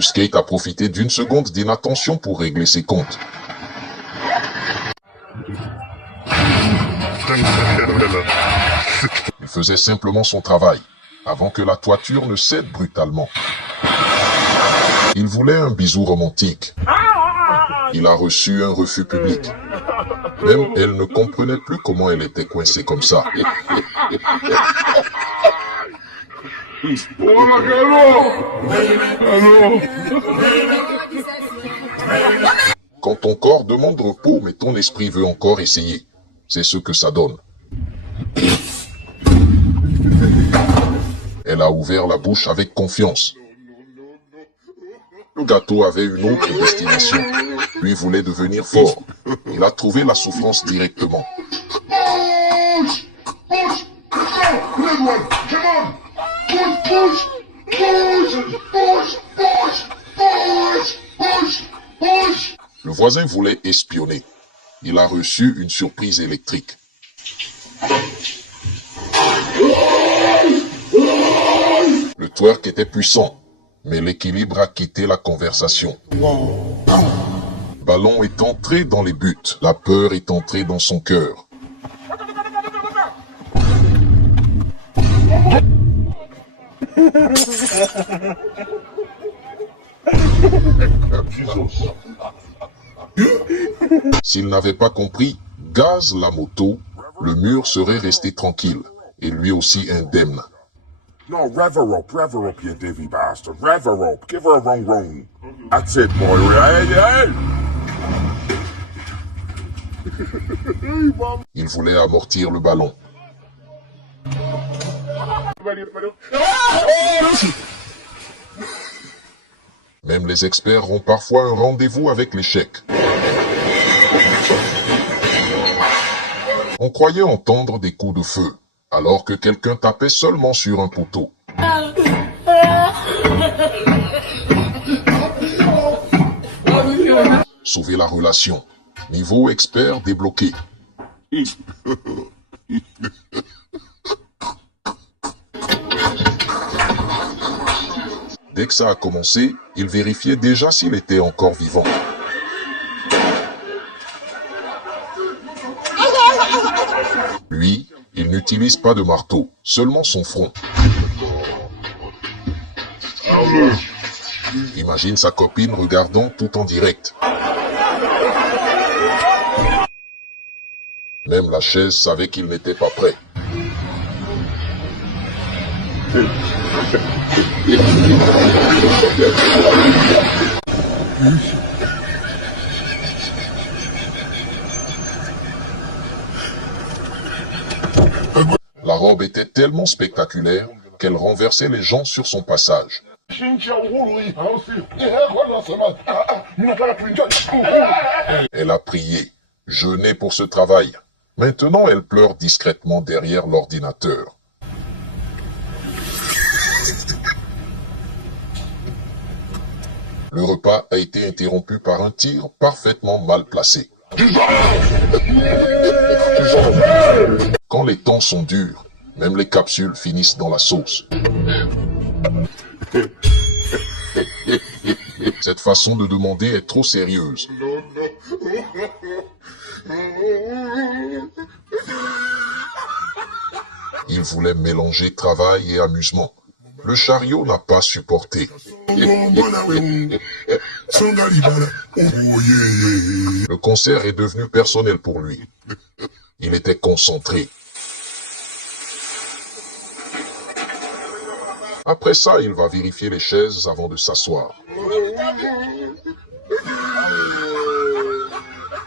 Le skate a profité d'une seconde d'inattention pour régler ses comptes. Il faisait simplement son travail, avant que la toiture ne cède brutalement. Il voulait un bisou romantique. Il a reçu un refus public. Même elle ne comprenait plus comment elle était coincée comme ça. Quand ton corps demande repos, mais ton esprit veut encore essayer. C'est ce que ça donne. Elle a ouvert la bouche avec confiance. Le gâteau avait une autre destination. Lui voulait devenir fort. Il a trouvé la souffrance directement. Le voisin voulait espionner. Il a reçu une surprise électrique. Le twerk était puissant, mais l'équilibre a quitté la conversation. Ballon est entré dans les buts. La peur est entrée dans son cœur. S'il n'avait pas compris, gaz la moto, le mur serait resté tranquille, et lui aussi indemne. No, rev her up, you divvy bastard. Rev her up, give her a rung. That's it, boy. Hey! Il voulait amortir le ballon. Même les experts ont parfois un rendez-vous avec l'échec. On croyait entendre des coups de feu, alors que quelqu'un tapait seulement sur un poteau. Sauver la relation. Niveau expert débloqué. Dès que ça a commencé, il vérifiait déjà s'il était encore vivant. Lui, il n'utilise pas de marteau, seulement son front. Imagine sa copine regardant tout en direct. Même la chaise savait qu'il n'était pas prêt. La robe était tellement spectaculaire qu'elle renversait les gens sur son passage. Elle a prié, jeûné pour ce travail. Maintenant, elle pleure discrètement derrière l'ordinateur. Le repas a été interrompu par un tir parfaitement mal placé. Quand les temps sont durs, même les capsules finissent dans la sauce. Cette façon de demander est trop sérieuse. Il voulait mélanger travail et amusement. Le chariot n'a pas supporté. Le concert est devenu personnel pour lui. Il était concentré. Après ça, il va vérifier les chaises avant de s'asseoir.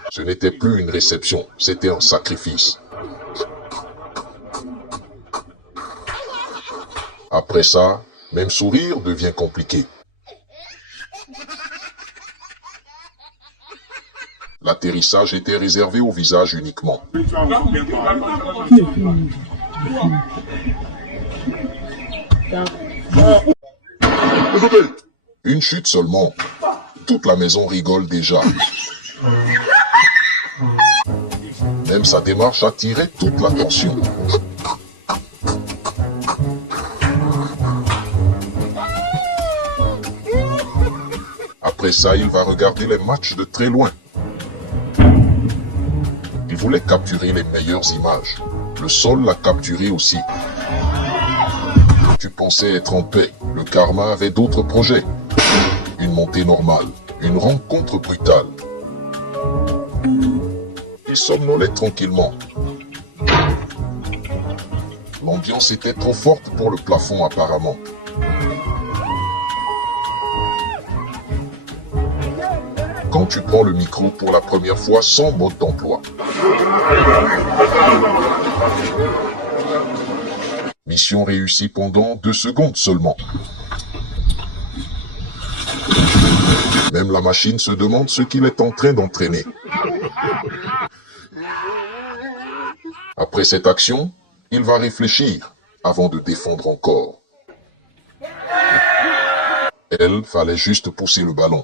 Ce n'était plus une réception, c'était un sacrifice. Après ça, même sourire devient compliqué. L'atterrissage était réservé au visage uniquement. Une chute seulement. Toute la maison rigole déjà. Même sa démarche attirait toute l'attention. Après ça, il va regarder les matchs de très loin. Il voulait capturer les meilleures images. Le sol l'a capturé aussi. Tu pensais être en paix. Le karma avait d'autres projets. Une montée normale. Une rencontre brutale. Il somnolait tranquillement. L'ambiance était trop forte pour le plafond apparemment. Quand tu prends le micro pour la première fois sans mode d'emploi. Mission réussie pendant 2 secondes seulement. Même la machine se demande ce qu'il est en train d'entraîner. Après cette action, il va réfléchir avant de défendre encore. Elle fallait juste pousser le ballon.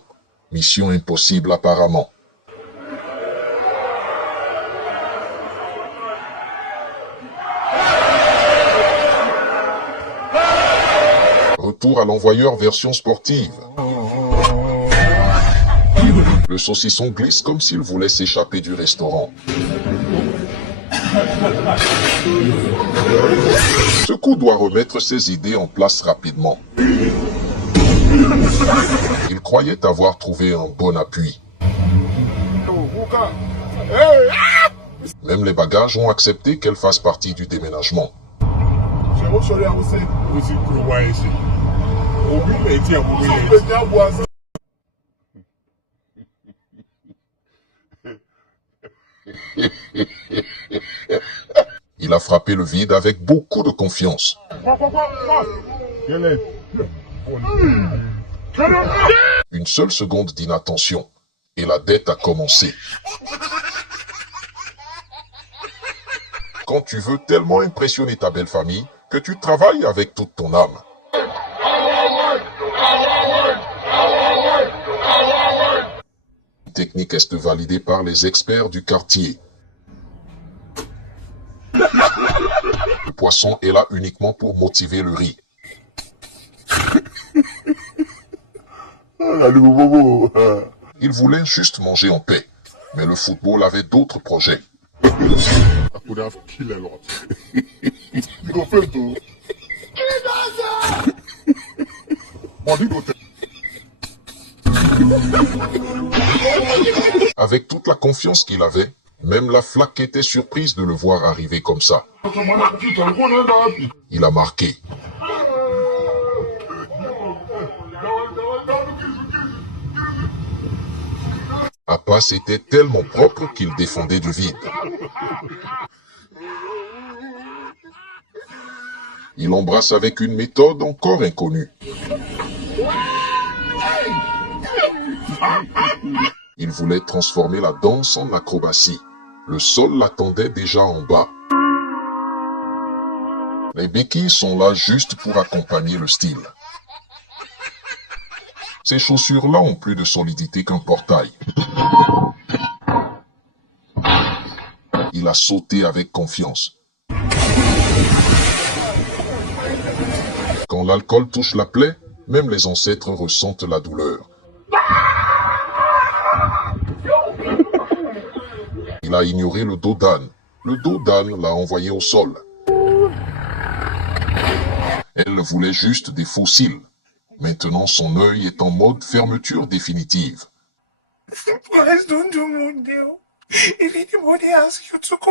Mission impossible apparemment. Retour à l'envoyeur version sportive. Le saucisson glisse comme s'il voulait s'échapper du restaurant. Ce coup doit remettre ses idées en place rapidement. Il croyait avoir trouvé un bon appui. Même les bagages ont accepté qu'elle fasse partie du déménagement. Il a frappé le vide avec beaucoup de confiance. Une seule seconde d'inattention et la dette a commencé. Quand tu veux tellement impressionner ta belle famille que tu travailles avec toute ton âme. Une technique est validée par les experts du quartier. Le poisson est là uniquement pour motiver le riz. Il voulait juste manger en paix, mais le football avait d'autres projets. Avec toute la confiance qu'il avait, même la flaque était surprise de le voir arriver comme ça. Il a marqué. La passe était tellement propre qu'il défendait du vide. Il embrasse avec une méthode encore inconnue. Il voulait transformer la danse en acrobatie. Le sol l'attendait déjà en bas. Les béquilles sont là juste pour accompagner le style. Ces chaussures-là ont plus de solidité qu'un portail. Il a sauté avec confiance. Quand l'alcool touche la plaie, même les ancêtres ressentent la douleur. Il a ignoré le dos d'âne. Le dos d'âne l'a envoyé au sol. Elle voulait juste des fossiles. Maintenant, son œil est en mode fermeture définitive.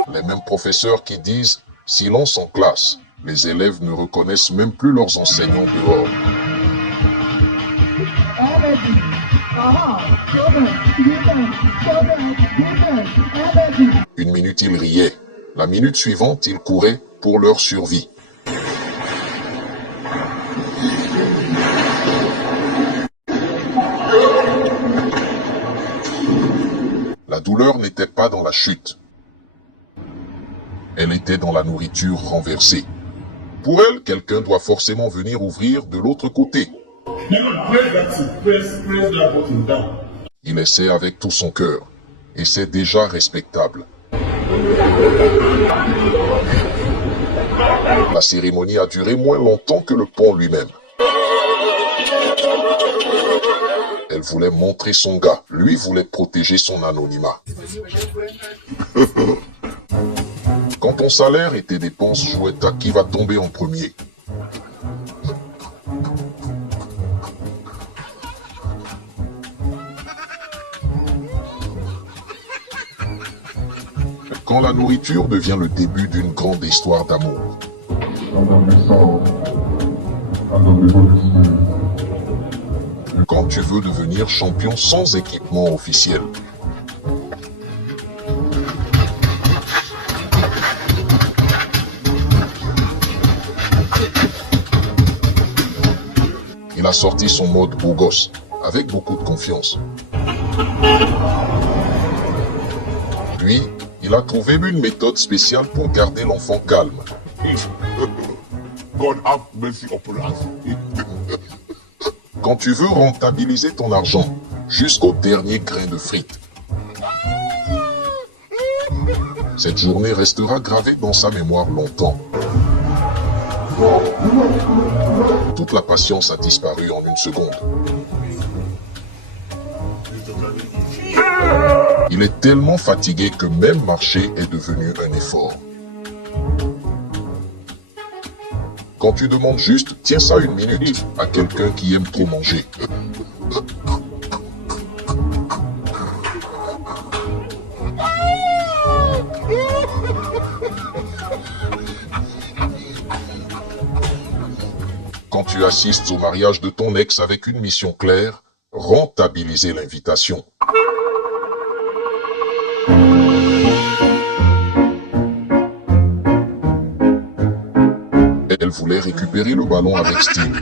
Les mêmes professeurs qui disent « silence en classe ». Les élèves ne reconnaissent même plus leurs enseignants dehors. Une minute, il riait. La minute suivante, il courait pour leur survie. La douleur n'était pas dans la chute. Elle était dans la nourriture renversée. Pour elle, quelqu'un doit forcément venir ouvrir de l'autre côté. Il essaie avec tout son cœur. Et c'est déjà respectable. La cérémonie a duré moins longtemps que le pont lui-même. Elle voulait montrer son gars. Lui voulait protéger son anonymat. Quand ton salaire et tes dépenses jouaient à qui va tomber en premier. Quand la nourriture devient le début d'une grande histoire d'amour. Quand tu veux devenir champion sans équipement officiel. Il a sorti son mode beau gosse, avec beaucoup de confiance. Lui, il a trouvé une méthode spéciale pour garder l'enfant calme. God have mercy upon us. Quand tu veux rentabiliser ton argent, jusqu'au dernier grain de frites. Cette journée restera gravée dans sa mémoire longtemps. Toute la patience a disparu en une seconde. Il est tellement fatigué que même marcher est devenu un effort. Quand tu demandes juste « tiens ça une minute » à quelqu'un qui aime trop manger. Quand tu assistes au mariage de ton ex avec une mission claire, rentabiliser l'invitation. Elle voulait récupérer le ballon avec style.